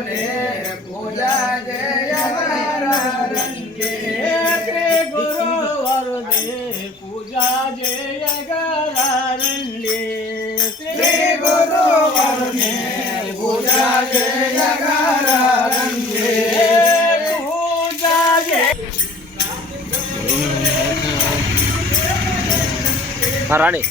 వరుణే పూజ చేయగరంగే శ్రీ గురు వరుణే పూజ చేయగరంగే శ్రీ గురు వరుణే పూజ చేయగరంగే పూజ రాణి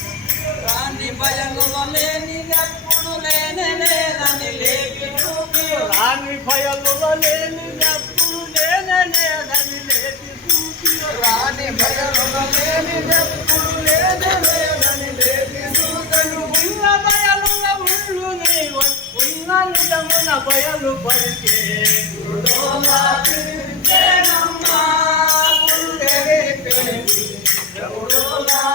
రాణి భయలు లేని ఎప్పుడు లేనే లేదని లేపి చూపి రాణి భయలు లేని ఎప్పుడు లేనే లేదని లేపి చూపి రాణి భయలు లేని ఎప్పుడు లేనే లేదని లేపి చూపను ఉన్న భయలున్న ముళ్ళు నీవు ఉన్న నిజమున భయలు పలికే గురుదోలా నమ్మా గురుదేవి పేరు గురుదోలా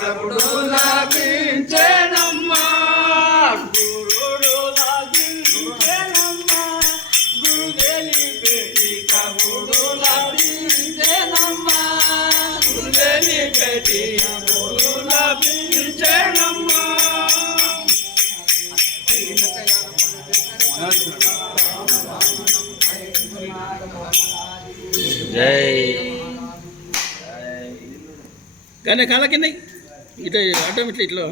ప్రభుడు లాభించేనమ్మా గురుడు లాభించేనమ్మా గురుదేవి బేటి ప్రభుడు లాభించేనమ్మా గురుదేవి బేటి ప్రభుడు లాభించేనమ్మా జై కానీ కాళ్ళ కింద ఇట్లా ఆటోమేటిక్ ఇట్లా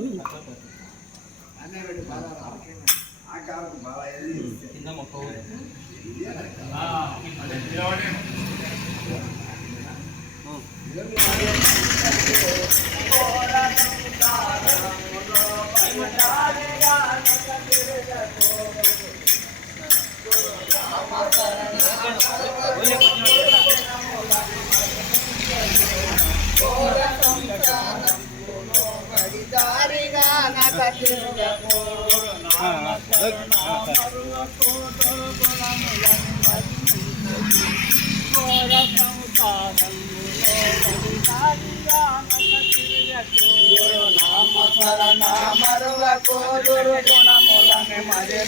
మరువకు దుర్గుణములని మరి